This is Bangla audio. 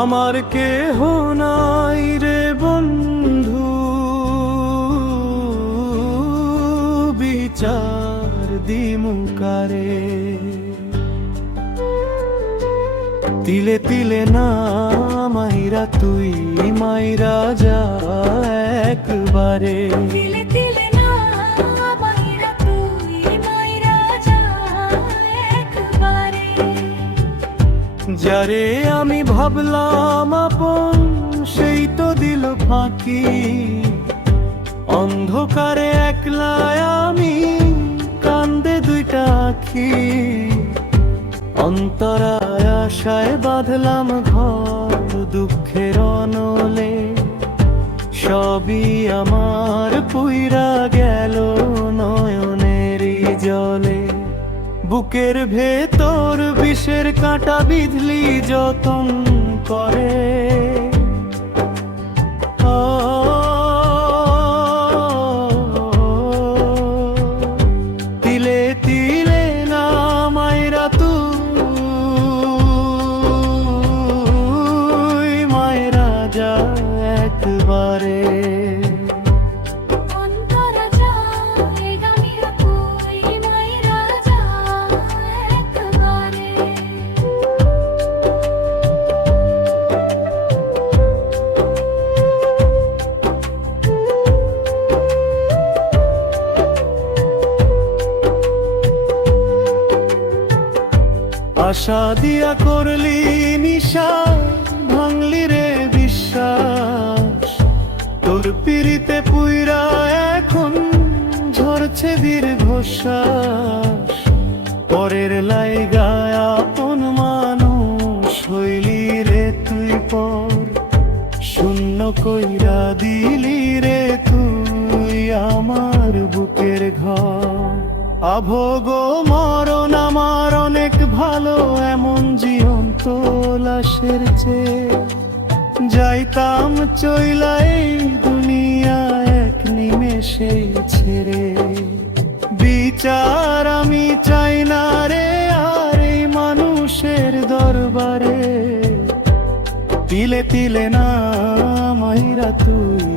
আমার কেহ নাই রে বন্ধু, বিচার দিমু কারে। তিলে তিলে না মাইরা তুই মাইরা যা একবারে। তিলে তিলে না মাইরা তুই মাইরা যা একবারে। যারে আমি ভাবলাম আপন সেই তো দিল ফাঁকি। অন্ধকারে একলায় আমি কান্দে দুইটা আখি। অন্তরায় আশায় বাঁধলাম ঘর দুঃখের অনলে। সবই আমার পুইরা গেল নয়নেরই জলে। বুকের ভেতর বিষের কাঁটা বিঁধলি যতন করে। তিলে তিলে না মাইরা তুই মাইরা যা একবারে। অন্তরা যা গামিরা তুই মাইরা যা একবারে। আশা দিয়া করলি নিশা ভাঙলি রে বিশ্বাস। তোর পিড়িতে পুইরা এখন ঝরছে দীর্ঘশ্বাস। পরের লাইগায় আপন মানুষ হইলি রে তুই পর। শূন্য কইরা দিলি রে তুই আমার বুকের ঘর। আভোগ মরণ আমার অনেক ভালো এমন জীবন্ত লাশের চেয়ে। যাইতাম চইলা এই দুনিয়া এক নিমেষে ছেড়ে। বিচার আমি চাই না রে আর এই মানুষের দরবারে। তিলে তিলে না মাইরা তুই